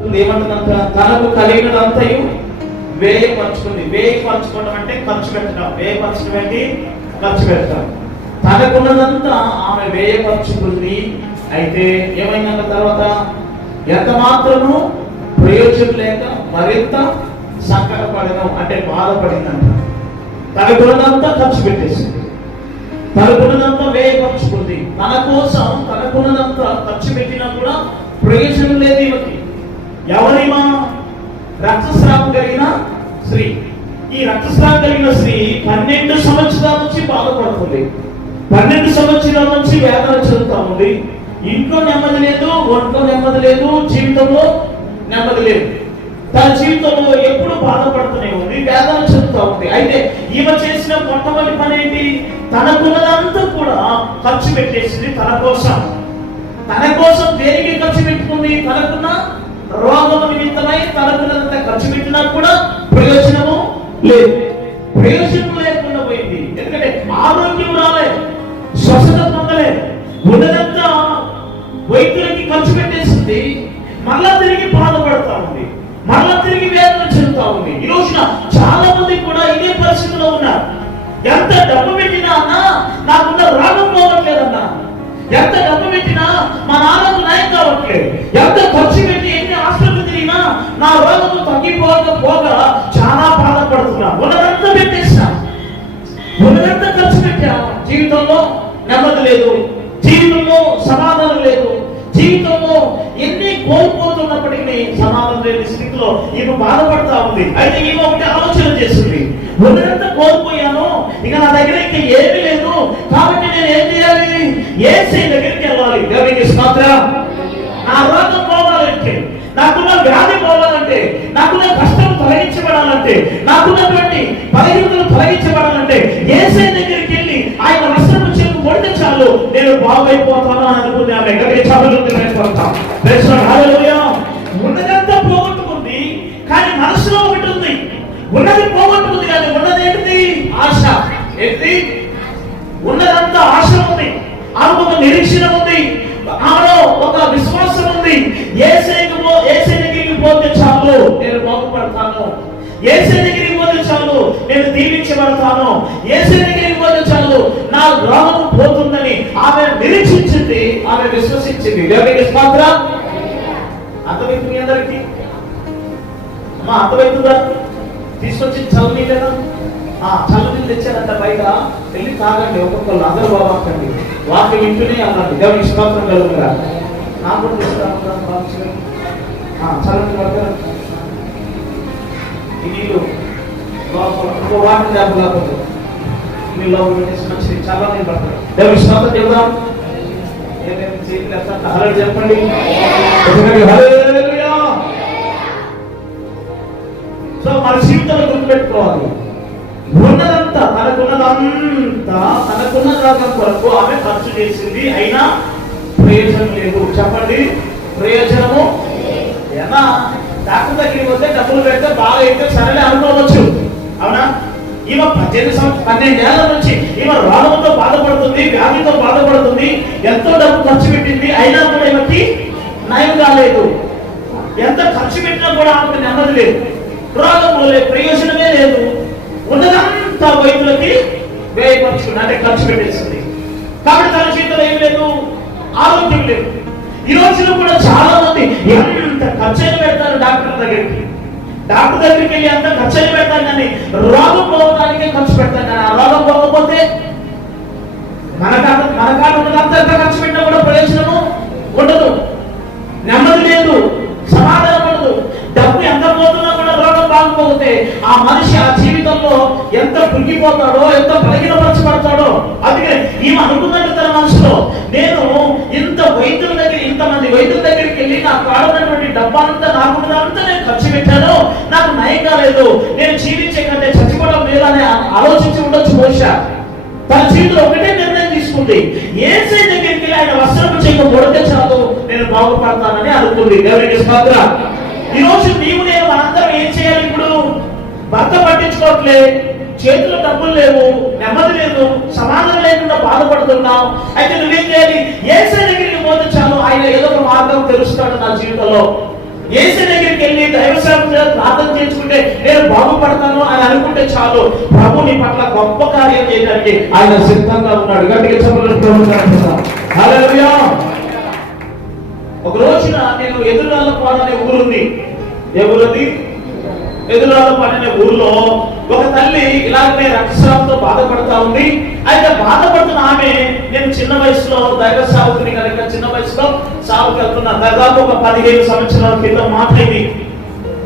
ఏమంటుందంట తనకు కలిగినదంతయు వేయపరచుకుంది వేయపరచుకోవడం అంటే ఖర్చు పెట్టడం. వేయపరచడం ఏంటి? ఖర్చు పెట్టడం తనకున్నదంతా ఆమె వేయపరచుకుంది అయితే ఏమైందంట తర్వాత? ఎంత మాత్రము ప్రయోజనం లేక మరింత సంకటపడడం అంటే బాధపడిందంట. తనకున్నదంతా ఖర్చు పెట్టేసింది. తనకున్నదంతా వేయపరుచుకుంది తన కోసం తనకున్నదంతా ఖర్చు పెట్టినా కూడా ప్రయోజనం లేదు ఈమెకి. ఎవరిమా రక్తస్రావం కలిగిన స్త్రీ. ఈ రక్తస్రావం కలిగిన స్త్రీ పన్నెండు సంవత్సరాల నుంచి బాధపడుతుంది. పన్నెండు సంవత్సరాల నుంచి వేదన చెందుతా ఉంది. ఇంట్లో నెమ్మది లేదు ఒంట్లో నెమ్మది లేదు జీవితంలో నెమ్మది లేదు. తన జీవితంలో ఎప్పుడు బాధపడుతూనే ఉంది వేదన చెందుతూ ఉంది. అయితే ఈమె చేసిన మొట్టమొదటి పని ఏంటి తనకున్నదంతా కూడా ఖర్చు పెట్టేసింది తన కోసం. తన కోసం దేనికి ఖర్చు పెట్టుకుంది? తనకున్న రోగము నిమిత్తమై తనకున్నదంతా ఖర్చు పెట్టినా కూడా ప్రయోజనము లేదు. ప్రయోజనం లేకుండా పోయింది. ఎందుకంటే ఆరోగ్యం రాలేదు స్వస్థత పొందలేదు ఉన్నదంతా వైద్యులకి ఖర్చు పెట్టేసింది మళ్ళా తిరిగి బాధపడతా ఉంది. మళ్ళా తిరిగి వేదన చెందుతా ఉంది. ఈ రోజున చాలా మంది కూడా ఇదే పరిస్థితిలో ఉన్నారు. ఎంత డబ్బు పెట్టినా అన్నా నాకున్న రాగం పోవట్లేదన్నా. ఎంత డబ్బు పెట్టినా మా నాన్నకు నయం కావట్లేదు. ఎంత ఖర్చు పెట్టి నా రోగం తగ్గిపోక నా రోగము చాలా బాధపడుతున్నా. ఉన్నదంతా పెట్టేసా ఉన్నదంతా ఖర్చు పెట్టా. జీవితంలో నెమ్మది లేదు. జీవితంలో సమాధానం లేదు. జీవితంలో ఎన్ని కోల్పోతున్నప్పటికీ సమాధానం లేని స్థితిలో ఈమె బాధపడతా ఉంది. అయితే ఈమె ఒకటి ఆలోచన చేస్తుంది. ఉన్నదంత కోల్పోయాను. ఇక నా దగ్గర ఇంకా ఏమీ లేదు. కాబట్టి నేను ఏం చేయాలి? ఏసీ దగ్గరికి వెళ్ళాలి. దేవునికి స్తోత్రం. నా రోగం పోవాలంటే నాకున్న వ్యాధి నాకున్న కష్టం తొలగించబడాలంటే నాకున్నటువంటి బలహీనతలు తొలగించబడాలంటే ఏసై దగ్గరికి వెళ్ళి ఆయన వస్త్రము చేతి కొడితే చాలు నేను బాగైపోతాను అని అనుకుంది ఆమె చదువులు ఏసే దగ్గరికి పోతే చాలు నేను దీవించబడతాను. ఏసే దగ్గరికి పోతే చాలు నా రోగం పోతుందని ఆమె నిరీక్షించింది ఆమె విశ్వసించింది. దేవునికి స్తోత్రం. అర్థమైంది మీ అందరికీ? అమ్మా అర్థమవుతుందా తీసుకొచ్చి చల్లనీళ్ళేనా ఆ చల్లనీళ్ళు తెచ్చారంట బయట. వెళ్ళి తాగండి ఒక్కొక్కరు అందరూ బాబాకండి వాకి వింటూనే అన్నాడు దేవుని స్తోత్రం కలుగురా నాకు కూడా తీసుకురా చల్లని ఇంకో చాలా చెబుదాం. చేతులు హలో చెప్పండి. సో మన జీవితంలో గుర్తుపెట్టుకోవాలి. ఉన్నదంతా తనకున్నదంతా తనకున్న దాని కొరకు ఆమె ఖర్చు చేసింది. అయినా ప్రయోజనం లేదు. చెప్పండి. ప్రయోజనము ఏనా? డాక్టర్ దగ్గరికి పోతే డబ్బులు పెడితే బాగా అయితే సరేలే అనుకోవచ్చు. అవునా? ఈమె పద్దెనిమిది సంవత్సరం పన్నెండేళ్ళ నుంచి ఈమె రోగంతో బాధపడుతుంది వ్యాధితో బాధపడుతుంది. ఎంతో డబ్బు ఖర్చు పెట్టింది అయినా కూడా ఈమెకి నయం కాలేదు. ఎంత ఖర్చు పెట్టినా కూడా ఆమెకు నెమ్మది లేదు. రోగంలో లేదు ప్రయోజనమే లేదు. ఉన్నదంతా వైద్యులకి వ్యయపరుచుకుంది అంటే ఖర్చు పెట్టేసింది. కాబట్టి తన చేతిలో ఏం లేదు. ఆరోగ్యం లేదు. ఈ రోజున కూడా చాలా మంది ఇంత ఖర్చు పెడతాను డాక్టర్ దగ్గరికి. డాక్టర్ దగ్గరికి వెళ్ళి అంత ఖర్చు పెడతాను కానీ రోగం పోవడానికే ఖర్చు పెడతాను కానీ ఆ రోగం పోకపోతే మన కాదు మన కాదు ఉన్నదంతా ఎంత ఖర్చు పెట్టినా కూడా ప్రయోజనము ఉండదు. నెమ్మది లేదు సమాధానం ఉండదు. డబ్బు ఎంత పోతున్నా కూడా రోగం బాగుపోతే ఆ మనిషి ఆ జీవితంలో ఎంత కృంగిపోతాడో ఎంత బలహీనపరచబడతాడో అందుకే ఈమె అనుకున్నట్టు తన మనసులో నేను ఇంత వైద్యుల దగ్గర ఇంతమంది వైద్యుల దగ్గరికి వెళ్ళి నాకు కాడున్నటువంటి డబ్బానంతా నాకున్నదంతా నేను ఖర్చు పెట్టాను నాకు నయం కాలేదు నేను జీవించే కంటే చచ్చిపోవడం లేదని ఆలోచించి ఉండొచ్చు బహుశా. తన జీవితంలో ఒకటే నిర్ణయం తీసుకుంది. ఏసై దగ్గరికి వెళ్ళి ఆయన వస్త్రం చేయక కొడితే చాలు నేను బాగుపడతానని అనుకుంది. దేవునికి స్తోత్ర. ఈ రోజు నీవు నేను మనందరం ఏం చేయాలి ఇప్పుడు? భర్త పట్టించుకోవట్లే చేతిలో డబ్బులు లేవు నెమ్మది లేదు సమాధానం లేకుండా బాధపడుతున్నావు. అయితే నువ్వేం చేయాలి? ఏసై దగ్గరికి పోతే చాలు ఆయన ఏదో ఒక మార్గం తెలుస్తాడు నా జీవితంలో. ఏసీ దగ్గరికి వెళ్ళి దైవసేవ ప్రార్థన చేసుకుంటే నేను బాగుపడతాను అని అనుకుంటే చాలు. ప్రభు నీ పట్ల గొప్ప కార్యం చేయడానికి ఆయన సిద్ధంగా ఉన్నాడు. గట్టిగా చెప్పలేదు ఒక రోజున నేను ఎదురు పాడనే ఊరుంది. ఏ ఊరుంది ఎదురాల పడిన ఊర్లో ఒక తల్లి ఇలాగనే రక్తస్రావంతో బాధపడతా ఉంది. అయితే బాధపడుతున్న ఆమె నేను చిన్న వయసులో దైవ సాగుకుని కనుక చిన్న వయసులో సాగుకు వెళ్తున్నా దాదాపు ఒక పదిహేను సంవత్సరాల క్రితం మాట్లాడి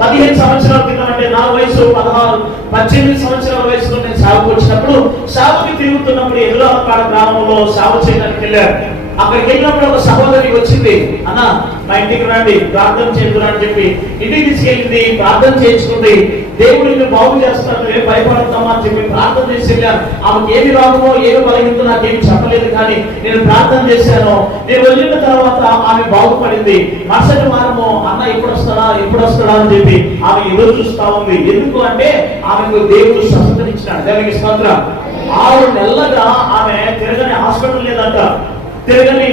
పదిహేను సంవత్సరాల క్రితం అంటే నా వయసు పదహారు పద్దెనిమిది సంవత్సరాల వయసులో నేను సాగుకు వచ్చినప్పుడు సాగుకి తిరుగుతున్నప్పుడు ఎదురాలపాడ గ్రామంలో సాగు చేయడానికి వెళ్ళారు. అక్కడికి వెళ్ళినప్పుడు ఒక సహోదరి వచ్చింది అన్న మా ఇంటికి రండి ప్రార్థన చేద్దురా అని చెప్పి ఇంటికి తీసుకెళ్ళింది ప్రార్థన చేయించుకుంది. దేవుడు నిన్ను బాగు చేస్తాను ఏం భయపడతామా అని చెప్పి ప్రార్థన చేసి వెళ్ళాను. ఆమెకి ఏమి రాగమో ఏమి బలహీనతో నాకేమి చెప్పలేదు కానీ నేను ప్రార్థన చేశాను. నేను వెళ్ళిన తర్వాత ఆమె బాగుపడింది. మరుసటి వారము అన్న ఎప్పుడు వస్తాడా ఎప్పుడు వస్తాడా అని చెప్పి ఆమె ఎదురు చూస్తా ఉంది. ఎందుకు అంటే ఆమెకు దేవుడు స్వస్థతనిచ్చినాడు దేవునికి స్వంత్ర ఆరు నెలలుగా ఆమె తిరగని హాస్పిటల్ లేదంట. తిరగని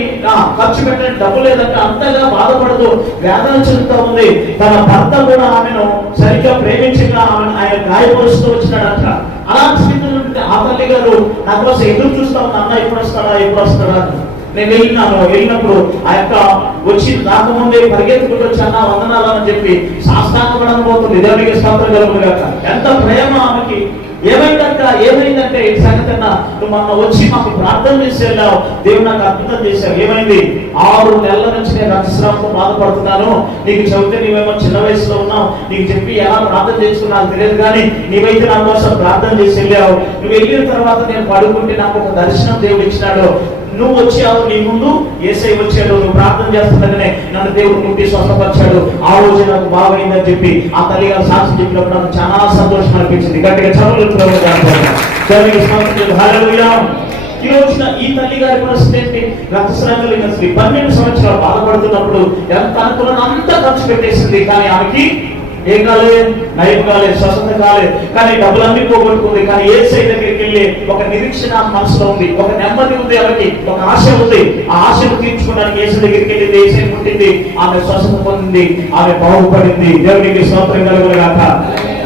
ఖర్చు పెట్టిన డబ్బు లేదంటే అంతగా బాధపడుతూ వేదన చెందుతూ ఉంది. తన భర్త కూడా ఆమెను సరిగ్గా ప్రేమించక ఆమెను ఆయన గాయపరుస్తూ వచ్చినాడంట అలాంటి స్థితిలో ఉంటే ఆ తల్లి గారు నా కోసం ఎదురు చూస్తా ఉంది అన్న ఎప్పుడు వస్తాడా? ఎప్పుడు వస్తాడా? నేను వెళ్ళినాను వెళ్ళినప్పుడు ఆ యొక్క వచ్చి రాకముందే పరిగెత్తుకుంటూ వచ్చి వందనాలని చెప్పి సాష్టాంగపడడం పోతుంది దేవునికి స్వాతంత్రం కలుగుతుంది ఎంత ప్రేమ ఏమైందంట? ఏమైందంటే ఈ సంగతన్న నువ్వు మొన్న వచ్చి మాకు ప్రార్థన చేసి వెళ్ళావు దేవుడు నాకు అద్భుతం చేశావు. ఏమైంది? ఆరు నెలల నుంచి నేను రక్తస్రావంతో బాధపడుతున్నాను. నీకు చెబితే నీవేమో చిన్న వయసులో ఉన్నావు. నీకు చెప్పి ఎలా ప్రార్థన చేసుకున్నా నాకు తెలియదు కానీ నీవైతే నా కోసం ప్రార్థన చేసి వెళ్ళావు. నువ్వు వెళ్ళిన తర్వాత నేను పడుకుంటే నాకు ఒక దర్శనం దేవుడు ఇచ్చినాడు. నువ్వు వచ్చావు నీ ముందు ఏసై వచ్చాడు నువ్వు ప్రార్థన చేస్తుండగానే నన్ను దేవుడు ముట్టి స్వస్థపరిచాడు. ఆ రోజు నాకు బాగైందని చెప్పి ఆ తల్లి గారు సాక్షి చెప్పినప్పుడు నాకు చాలా సంతోషం అనిపించింది. గట్టిగా చదువులు ఈ రోజున ఈ తల్లి గారి పరిస్థితి ఏంటి? రక్తస్రావం కలిగిన స్త్రీ పన్నెండు సంవత్సరాలు బాధపడుతున్నప్పుడు ఎంత అనుకున్న అంత ఖర్చు పెట్టేసింది. కానీ ఆమెకి ఏం కాలేదు నయం కాలేదు స్వస్థత కాలేదు కానీ డబ్బులన్నీ పోగొట్టుకుంది. కానీ ఏ సైడ్ దగ్గరికి వెళ్ళి ఒక నిరీక్షణ మనసులో ఉంది ఒక నెమ్మది ఉంది ఆమెకి ఒక ఆశ ఉంది. ఆ ఆశను తీర్చుకోవడానికి ఏసు దగ్గరికి వెళ్ళి ఏసై పుట్టింది. ఆమె స్వస్థత పొందింది ఆమె బాగుపడింది. దేవునికి స్తోత్రం కలుగుగాక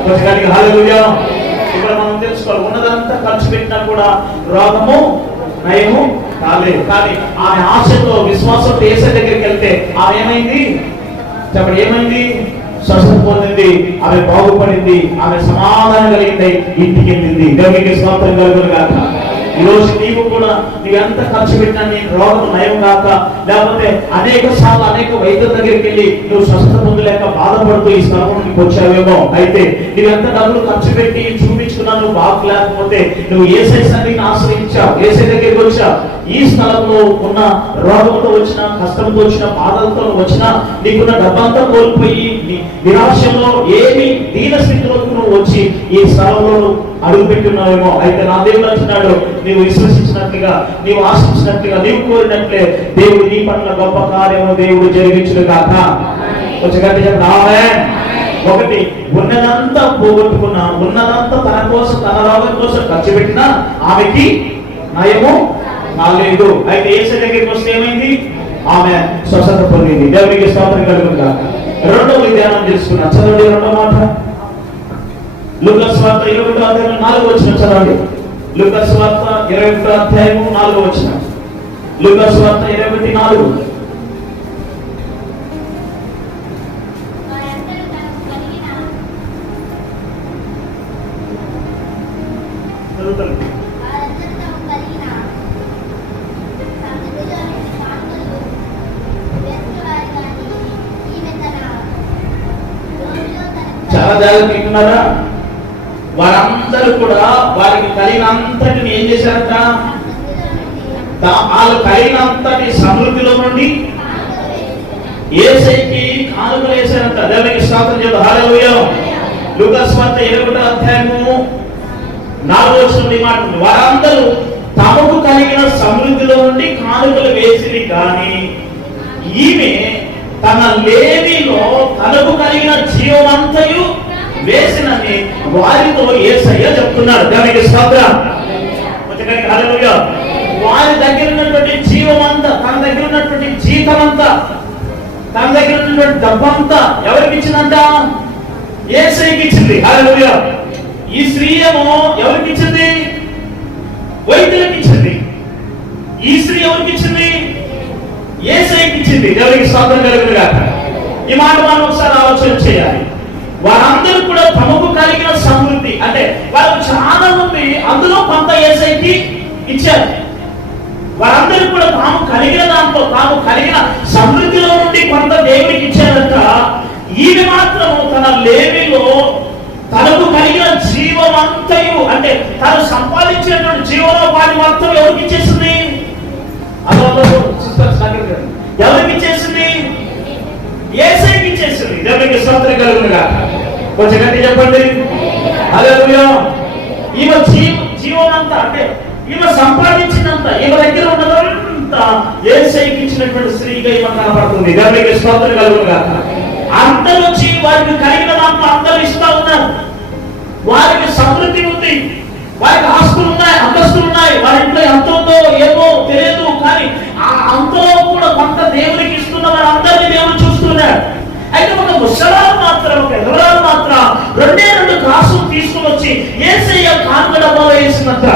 కొంచెం హల్లెలూయా ఇక్కడ మనం తెలుసుకోవాలి ఉన్నదంతా ఖర్చు పెట్టినా కూడా రోగము నయము కాలేదు కానీ ఆమె ఆశతో విశ్వాసంతో ఏసై దగ్గరికి వెళ్తే ఆమె ఏమైంది? చెప్పండి ఏమైంది? స్వస్థత పొందింది ఆమె బాగుపడింది ఆమె సమాధానం కలిగింది ఇంటికి వెళ్ళింది. దేవునికి స్వంతం కలుగురు గాక ఈ రోజు నీవు కూడా నువ్వు ఎంత ఖర్చు పెట్టినా నీ రోగం నయం కాక లేకపోతే అనేక సార్లు అనేక వైద్యుల దగ్గరికి వెళ్ళి నువ్వు స్వస్థత పొందలేక బాధపడుతూ ఈ స్థలంలోకి వచ్చావేమో. అయితే నువ్వు ఎంత డబ్బులు ఖర్చు పెట్టి చూపించుకున్నా నువ్వు బాగలేకపోతే నువ్వు ఏ సైజాన్ని ఆశ్రయించావు ఏ సైజ్ దగ్గరికి వచ్చావు. ఈ స్థలంలో ఉన్న రోగంతో వచ్చిన కష్టంతో వచ్చిన బాధలతో వచ్చిన నీకున్న డబ్బంతా కోల్పోయి నిరాశలో ఏమి దీన స్థితిలోకి నువ్వు వచ్చి ఈ స్థలంలో అడుగు పెట్టున్నావేమో? అయితే నా దేవుడు అంటున్నాడు నీవు విశ్వసించినట్లుగా నీవు ఆశించినట్లుగా నీవు కోరినట్లే దేవుడు నీ పట్ల గొప్ప కార్యము దేవుడు జరిగించును కాక వచ్చి రావే ఒకటి ఉన్నదంతా పోగొట్టుకున్నా ఉన్నదంతా తన కోసం తన రావడం కోసం ఖర్చు పెట్టినా ఆమెకి నయము కాలేదు అయితే ఏసై దగ్గరికి వస్తే ఏమైంది? ఆమె స్వస్థత పొందింది. దేవునికి స్తోత్రం కలుగును రెండవ విధానం తెలుసుకున్నా. చదవండి రెండో మాట. లుకస్ వార్త ఇరవై ఒకటో అధ్యాయం నాలుగు వచ్చిన చదవండి. లుకస్ వార్త ఇరవై ఒకటో అధ్యాయము నాలుగు వచ్చిన లుకస్ వార్త ఇరవై ఒకటి నాలుగు. చాలా జాగ్రత్త వింటున్నారా? వారందరూ కూడా వారికి కలిగినంతటిని ఏం చేశారంట? వాళ్ళు కలిగినంతటి సమృద్ధిలో నుండి కానుకలు వేసుకుని ఏసైకి కానుకలు వేశారంట. దేవునికి స్తోత్రం చేద్దాం హల్లెలూయా. లూకాస్ వార్త అధ్యాయము నాలుగో వచనం మాట వారందరూ తమకు కలిగిన సమృద్ధిలో నుండి కానుకలు వేసింది కానీ ఈమె తన లేమిలో తనకు కలిగిన జీవమంతయు వేసినని వారితో ఏసయ్య చెప్తున్నాడు. దానికి స్తోత్రం. వారి దగ్గర ఉన్నటువంటి జీవం అంతా తన దగ్గర ఉన్నటువంటి జీతం అంతా తన దగ్గర ఉన్నటువంటి డబ్బంతా ఎవరికి ఇచ్చిందంట? ఏసైకి ఇచ్చింది. ఈ స్త్రీ ఏమో ఎవరికి ఇచ్చింది? వైద్యులకు ఇచ్చింది. ఈ స్త్రీ ఎవరికి ఇచ్చింది? ఏసైకి ఇచ్చింది. దేవునికి స్వాతంత్రం కలుగుతుంది గాక ఈ మాట మనం ఒకసారి ఆలోచన చేయాలి. వారందరూ కూడా తమకు కలిగిన సమృద్ధి. అంటే వాళ్ళు చాలా మంది అందులో కొంత ఏసైకి ఇచ్చారు. వారందరూ కూడా తాము కలిగిన దాంట్లో తాము కలిగిన సమృద్ధిలో నుండి కొంత దేవునికి ఇచ్చారంట. ఈమె మాత్రం తన లేమిలో తనకు కలిగిన జీవమంతయు అంటే తను సంపాదించినటువంటి జీవనోపాధి మాత్రం ఎవరికి ఇచ్చేసింది? ఎవరికి ఇచ్చేసింది? ఏసైకి ఇచ్చేసింది దేవునికి స్వంతం కలుగునుగా. కొంచెం గట్టి చెప్పండి. అదే ఈమె జీవ జీవనంతా అంటే ఈమె సంపాదించినంత ఈమె దగ్గర ఉన్నదంత ఏసైకి ఇచ్చినటువంటి స్త్రీగా ఈమె కనపడుతుంది. దేవునికి స్వంతం కలుగునుగా. అందరూ వచ్చి వారికి కలిగిన దాంట్లో అందరూ ఇస్తా ఉన్నారు. వారికి సమృద్ధి ఉంది. వారికి ఆస్తులు ఉన్నాయి అంతస్తులు ఉన్నాయి. వారి ఇంట్లో ఎంత ఉందో ఏమో తెలియదు కానీ ఆ అంతలో కూడా కొంత దేవునికి ఇస్తున్న వారందరినీ దేవుడు ముసలాలు మాత్రం ఒక ఎవరాలు మాత్రం రెండే రెండు కాసులు తీసుకుని వచ్చి ఏసయ్య కానుక డబ్బాలో వేసినంత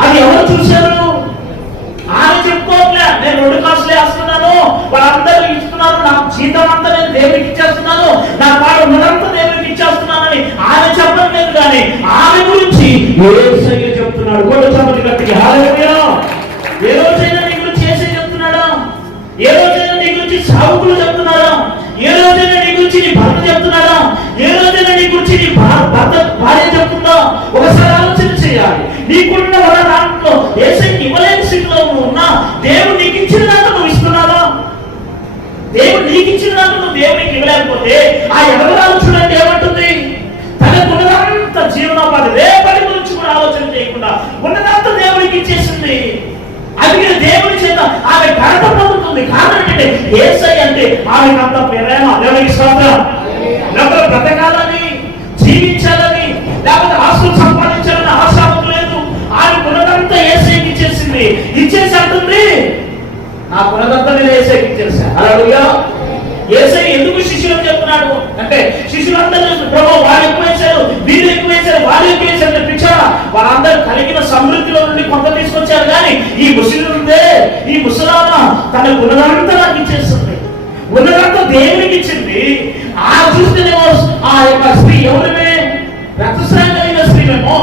అది ఎవరు చూశారు? ఆమె చెప్పుకోవట్లే నేను రెండు కాసులే వేస్తున్నాను వాళ్ళందరూ ఇస్తున్నారు నా జీతం అంతా నేను దేవుడికి ఇచ్చేస్తున్నాను నా పాడు ఉన్నదంతా దేవుడికి ఇచ్చేస్తున్నానని ఆమె చెప్పడం లేదు కానీ ఆమె గురించి ఏసయ్య చెప్తున్నాడు. కొడు చప్పటి గట్టిగా నీకున్న వర ఏసైకి ఇవ్వలేని స్థితిలో నువ్వు ఉన్నా దేవుడు నీకు ఇచ్చిన దాకా నువ్వు ఇస్తున్నావా? దేవుడు నీకు ఇచ్చిన దాకా నువ్వు దేవునికి ఇవ్వలేకపోతే ఆ ఎవరాలు చూడండి ఏమంటుంది? తనకున్నదంతా జీవనోపాధి రేపటి గురించి కూడా ఆలోచన చేయకుండా ఉన్నదంత దేవుడికి ఇచ్చేసింది. అది దేవుడి చేత ఆమె ఘనత పొందుతుంది. కారణం ఏంటంటే ఏసై అంటే ఆమెకు అంత ప్రేమ దేవునికి స్తోత్రం. లేకపోతే బ్రతకాలని జీవించాలని లేకపోతే ఆస్తులు ఇచ్చేసి నా పునదంతా నేను ఏసైకి ఇచ్చేసా అలా ఏసై ఎందుకు శిష్యులకు చెప్తున్నాడు? అంటే శిష్యులందరూ ప్రభు వాళ్ళు ఎక్కువ వేశారు వీళ్ళు ఎక్కువ వేశారు వాళ్ళు ఎక్కువ వేశారు పిచ్చారా వాళ్ళందరూ కలిగిన సమృద్ధిలో నుండి కొంత తీసుకొచ్చారు కానీ ఈ ముసలిందే ఈ ముసలామ తన ఉన్నదంతా నాకు ఇచ్చేస్తుంది ఉన్నదంతా దేవునికి ఇచ్చింది. ఆ చూస్తేనే ఆ యొక్క స్త్రీ ఎవరిమే? రక్తస్రావం కలిగిన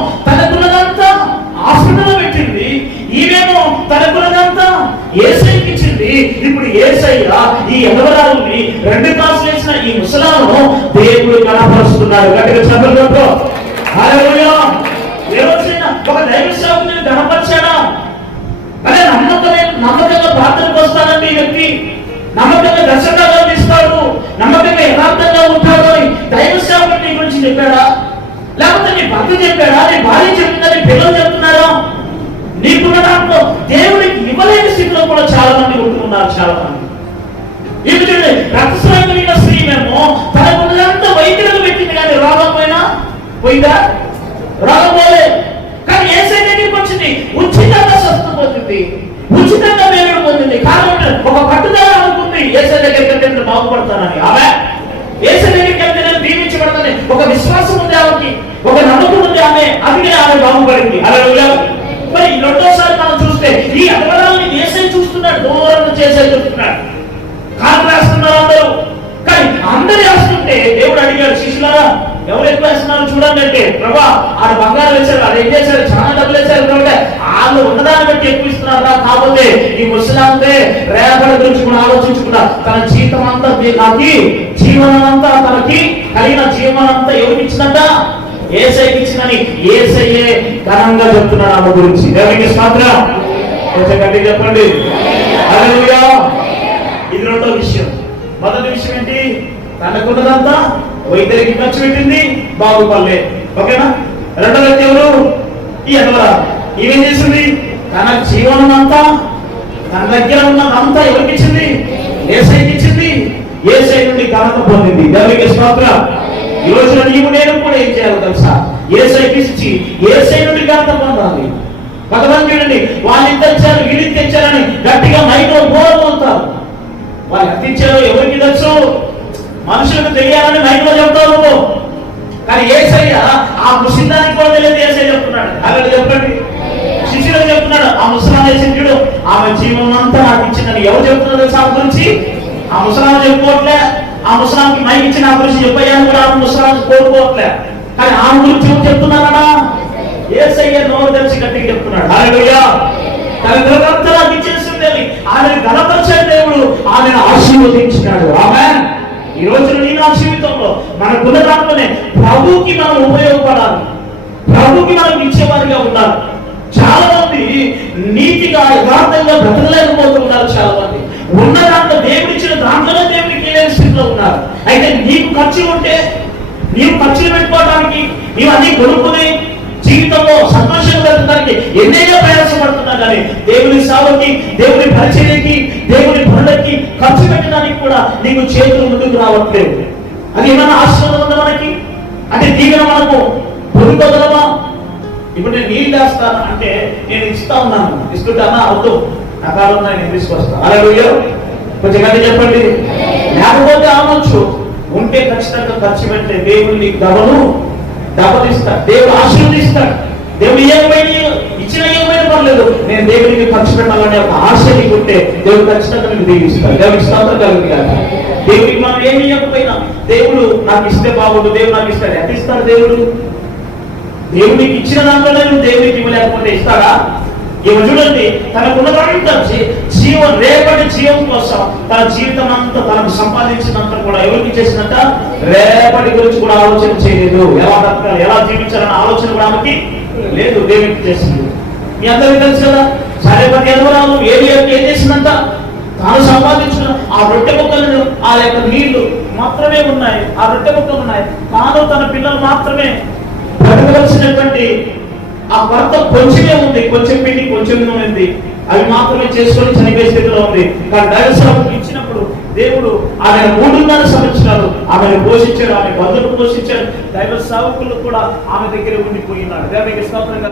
ఏసయ్య ఈ ఎదవరాలని రెండు కాసులు వేసిన ఈ ముసలాలను దేవుడు కనపరుస్తున్నారు. గట్టిగా చదువుకుంటూ ఒక దైవ సేవకుని కనపరిచాడా అదే నమ్మకమైన నమ్మకంగా పాత్రకు వస్తానండి ఈ వ్యక్తి. నమ్మకంగా దర్శకంగా తీస్తాడు నమ్మకంగా యథార్థంగా ఉంటాడు అని దైవ సేవకుడు నీ గురించి చెప్పాడా? లేకపోతే నీ భర్త చెప్పాడా? నీ భార్య చెప్పిందా? నీ పిల్లలు చెప్తున్నారా? నీకున్న దాంట్లో దేవుడికి ఇవ్వలేని స్థితిలో కూడా చాలా మంది ఉంటున్నారు చాలా మంది ఎందుకంటే రక్తస్రావం కలిగిన స్త్రీ మేము తనకున్నదంతా వైద్యులకు పెట్టింది కానీ రోగం పోయినా పోయిందా? రోగం పోలే. కానీ ఏసై దగ్గరికి వచ్చింది ఉచితంగా స్వస్థ పొందింది. ఉచితంగా మేలు పొందింది. కాబట్టి ఒక పట్టుదల అనుకుంది ఏసై దగ్గరికి వెళ్తే నేను బాగుపడతానని. ఆమె. ఏసై దగ్గరికి వెళ్తే నేను దీవించబడతానని. ఒక విశ్వాసం ఉంది ఆమెకి ఒక నమ్మకం ఉంది ఆమె. అందుకే ఆమె బాగుపడింది. అలా మరి రెండోసారి మనం చూస్తే ఈ అడవరాలని దూరం చేసే చెప్తున్నాడు కాలు వేస్తున్నారు అందరూ. కానీ అందరు వేస్తుంటే దేవుడు అడిగాడు శిష్యులారా ఎవరు ఎక్కువ వేస్తున్నారు చూడండి అంటే ప్రభా ఆడ బంగారం వేశారు అది ఏం చేశారు? చాలా డబ్బులు వేశారు కాబట్టి వాళ్ళు ఉన్నదాన్ని బట్టి ఎక్కువ ఇస్తున్నారా కాకపోతే ఈ ముసలాంతే రేపటి గురించి కూడా ఆలోచించకుండా తన జీతం అంతా నాకు జీవనం అంతా తనకి కలిగిన జీవనం అంతా ఎవరికి ఇచ్చినట్ట ఏసైకి ఇచ్చినని ఏసయ్యే ఘనంగా చెప్తున్నాడు ఆమె గురించి. దేవునికి మాత్రం కొంచెం గట్టి చెప్పండి. ఇది రెండో విషయం. మొదటి విషయం ఏంటి? తనకున్నదంతా వైద్యుడికి ఖర్చు పెట్టింది బాగుపడలే. ఓకేనా? రెండో వ్యక్తి ఎవరు? ఈ అనవరా ఈమెం చేసింది? తన జీవనం అంతా తన దగ్గర ఉన్నదంతా ఎవరికి ఇచ్చింది? ఏసైకి ఇచ్చింది. ఏసై నుండి ఘనత పొందింది. దేవునికి స్తోత్ర. ఈ రోజున నీవు నేను కూడా ఏం చేయాలి తెలుసా? ఏసైకి ఇచ్చి ఏసై నుండి ఘనత పొందాలి. కొంతమంది చూడండి వాళ్ళు ఇంత ఇచ్చారు వీళ్ళు ఇంత ఇచ్చారని గట్టిగా మైక్లో బోర్ పోతారు వాళ్ళు ఎంత ఇచ్చారో ఎవరికి తెలుసు? మనుషులకు తెలియాలని మైక్లో చెప్తావు నువ్వు. కానీ ఏసయ్య ఆ ముసిందానికి కూడా తెలియదు ఏసయ్య చెప్తున్నాడు. అక్కడ చెప్పండి? శిష్యులకు చెప్తున్నాడు ఆ ముసలాం శిష్యుడు ఆమె జీవనం అంతా నాకు ఇచ్చిందని ఎవరు చెప్తున్నారు తెలుసా ఆమె గురించి? ఆ ముసలాం చెప్పుకోవట్లే ఆ ముసలాంకి మైక్ ఇచ్చిన ఆ గురించి చెప్పయ్యాను కూడా ఆ ముసలాం కోరుకోవట్లే కానీ ఆమె గురించి ఎవరు చెప్తున్నారా ఏసయ్య నోరు తెలిసి గట్టిగా చెప్తున్నాడు హల్లెలూయా. తన గ్రహంతా నాకు ఇచ్చేసింది ఆయన గణపరిచే దేవుడు ఆయన ఆశీర్వదించినాడు. ఆమె ఈ రోజు నీ నా జీవితంలో మనకున్న దాంట్లోనే ప్రభుకి మనం ఉపయోగపడాలి. ప్రభుకి మనం ఇచ్చేవారిగా ఉండాలి. చాలా మంది నీతిగా యథార్థంగా బ్రతకలేకపోతున్నారు చాలా మంది ఉన్న దాంట్లో దేవుడు ఇచ్చిన దాంట్లోనే దేవుడికి లేని స్థితిలో ఉన్నారు. అయితే నీకు ఖర్చు ఉంటే నీవు ఖర్చులు పెట్టుకోవడానికి నీవు అన్ని కొనుక్కుని జీవితంలో సంతోషంగా బ్రతకడానికి ఎన్నైనా ప్రయాసపడుతున్నా కానీ దేవుని సేవకి దేవుని పరిచర్యకి దేవుని పనులకి ఖర్చు పెట్టడానికి కూడా నీకు చేతులు ముందుకు రావట్లేదు. అది ఏమైనా ఆశీర్వాదం ఉందా మనకి? అంటే దీవెన మనకు పొందుకోగలమా ఇప్పుడు నేను నీళ్ళు వేస్తాను అంటే నేను ఇస్తా ఉన్నాను. ఇస్తుంటానా వద్దు. నా కాలం నేను తీసుకొస్తాను అలా కొంచెం గట్టి చెప్పండి. లేకపోతే అనొచ్చు ఉంటే ఖచ్చితంగా ఖర్చు పెట్టే దేవుడు నీకు డబలు ఇస్తాడు దేవుడు ఆశీర్వదిస్తాడు. దేవుడు ఏమైనా ఇచ్చిన ఏమైనా పర్లేదు. నేను దేవుడికి ఖర్చు పెట్టాలనే ఒక ఆశ నీకు ఉంటే దేవుడు ఖచ్చితంగా నీకు దీవిస్తాడు. దేవుడికి స్తోత్రం కలుగుతాడు దేవుడికి మనం ఏమి ఇవ్వకపోయినా దేవుడు నాకు ఇస్తే బాగుండు దేవుడు నాకు ఇస్తాడు ఎంత ఇస్తాడు దేవుడు. దేవుడికి ఇచ్చిన దాంట్లో దేవుడికి ఇవ్వలేకపోతే ఇస్తాడా? ఇవి చూడండి తనకున్నదంతా జీ- జీవం రేపటి జీవం కోసం తన జీవితం అంతా తనకు సంపాదించినంత కూడా ఎవరికి చేసినంత రేపటి గురించి కూడా ఆలోచన చేయలేదు. ఎలా బతకాలి ఎలా జీవించాలన్న ఆలోచన కూడా ఆమెకి లేదు. దేవుడికి చేసింది. మీ అందరికీ తెలుసు కదా? సరేపతి ఎదవరాలు ఏది ఏం చేసినంత తాను సంపాదించిన ఆ రొట్టె ముక్కలు ఆ యొక్క నీళ్ళు మాత్రమే ఉన్నాయి. ఆ రొట్టె ముక్కలు ఉన్నాయి. తాను తన పిల్లలు మాత్రమే బ్రతకవలసినటువంటి ఆ భర్త కొంచెమే ఉంది. కొంచెం పిండి కొంచెం నూనె ఉంది. అవి మాత్రమే చేసుకొని చనిపోయే స్థితిలో ఉంది. కానీ దైవసేవకు ఇచ్చినప్పుడు దేవుడు ఆయన మూడున్నర సంవత్సరాలు ఆమెను పోషించాడు ఆమె బంధువులు పోషించాడు. దైవ సేవకులు కూడా ఆమె దగ్గర ఉండిపోయినాడు దేవునికి స్తోత్రంగా